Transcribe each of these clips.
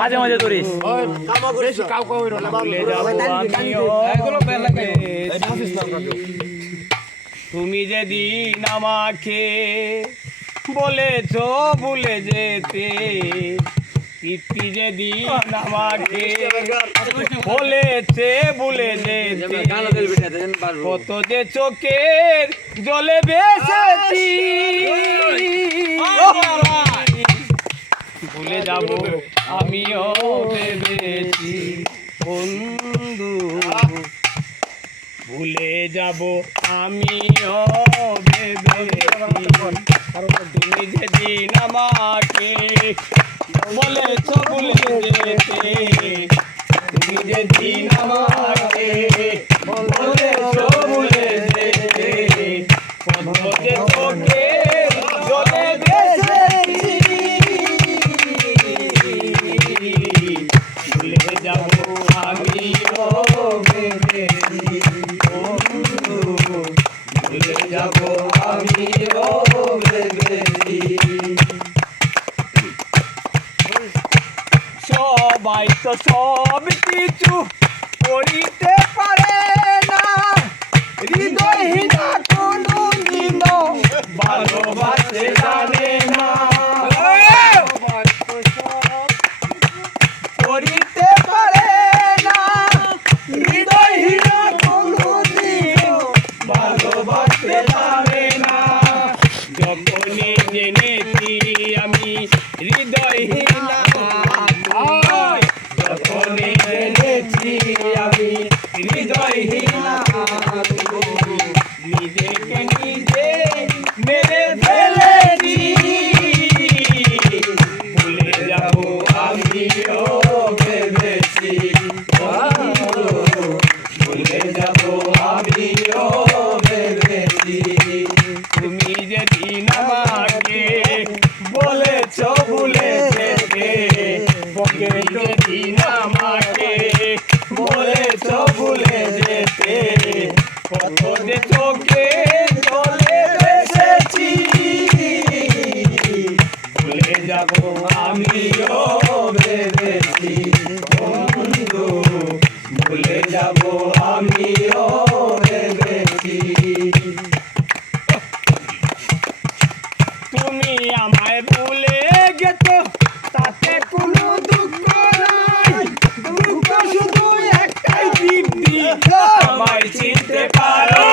মাঝে মাঝে ধরিস তুমি যেদিন আমাকে বলেছ ভুলে যেতে, তৃপ্তি যেদিন আমাকে বলেছে ভুলে যেতে, কত যে চোখের জলে ভেসেছি, ভুলে যাব আমিও ভেবেছি বন্ধু, ভুলে যাব আমিও ভেবেছি। তুমি যেদিন আমাকে বলেছ ভুলে যেতে, তুমি যেদিন আমাকে বলেছ ভুলে যেতে, কত যে চোখের জলে ভেসেছি, ভুলে যাব আমিও ভেবেছি বন্ধু, ভুলে যাব আমিও ভেবেছি। সবাই তো সব কিছু করিতে পারে না, হৃদয়হীনা কোনো দিনও ভালোবাসতে জানে না, করিতে পারে না, হৃদয়হীনা কোনো দিনও ভালোবাসতে জানে না। যখনই জেনেছি আমি হৃদয়হীনা, যখনই জেনেছি আমি হৃদয়হীনা, নিজেকে নিজে মেরে ফেলেছি, ভুলে যাব আমিও ভেবেছি বন্ধু, ভুলে যাব আমিও ভেবেছি। তুমি যেদিন আমাকে বলেছ ভুলে যেতে, যেদিন আমাকে বলেছ ভুলে যেতে, কত যে চোখে জলে ভেসেছি, ভুলে যাব আমিও ভেবেছি বন্ধু, ভুলে যাব আমিও ভেবেছি। তুমি আমায় ভুলে গেছো তাতে কোনো দুঃখ নাই, দুঃখ শুধু একটাই তৃপ্তি, আমায় চিনতে পারো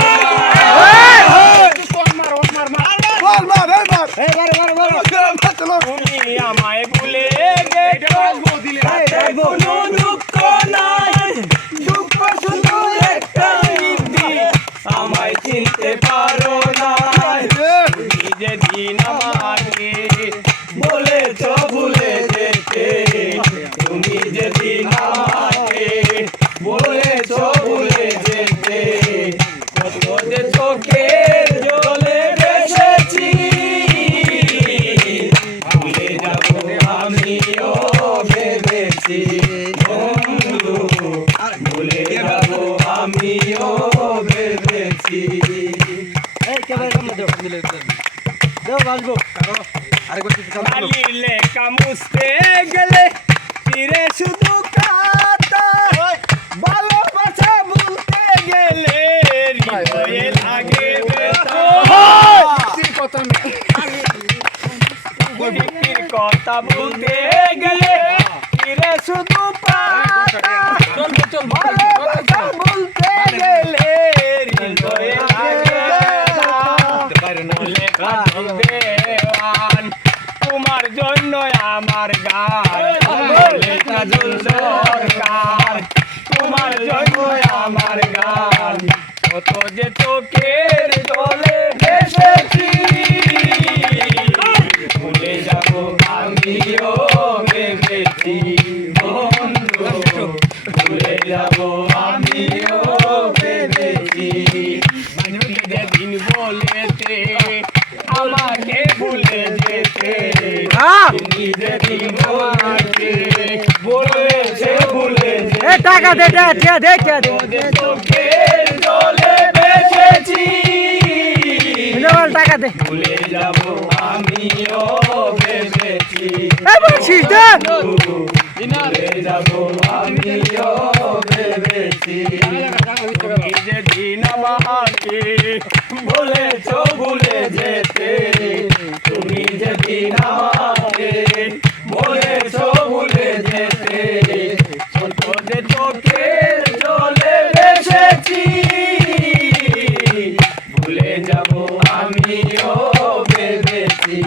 তুমি আমায় ভুলে গেছো তাতে কোনো দুঃখ নাই, দুঃখ শুধু একটাই তৃপ্তি, আমায় চিনতে পারো না। তুমি যেদিন আমাকে বলেছ ভুলে যেতে, তুমি যেদিন আমাকে বলেছ ভুলে যেতে, কত যে চোখের জলে ভেসেছি, ভুলে যাব আমিও ভেবেছি বন্ধু, ভুলে যাব আমিও ভেবেছি। লেখা মুছতে গেলে ফিরে শুধু কাটা, ভালোবাসা বলতে গেলে হৃদয়ে লাগে ব্যথা, কথা বলতে গেলে ফিরে শুধু পাটা, ভালোবাসা বলতে গেলে হৃদয়ে লাগে লেখা দেওয়ান, তোমার জন্য আমার গান, লেখা দরকার, তোমার জন্য আমার গান, কত যে চোখের জলে ভেসেছি, ভুলে যাব আমিও ভেবেছি বন্ধু, ভুলে যাব আমিও ভেবেছি। যেদিন বলেছে আমাকে ভুলে যেতে, যেদিন আমাকে বলেছে ভুলে যেতে, টাকা দে চোখের জলে ভেসেছি, টাকা দে ভুলে যাব আমিও ভেবেছি ভুলে যাব আমিও ভেবেছি তুমি যেদিন আমাকে বলেছ ভুলে যেতে তুমি যেদিন আমাকে বলেছ ভুলে যেতে ছোটদের চোখের জলে ভেসেছি ভুলে যাব আমিও ভেবেছি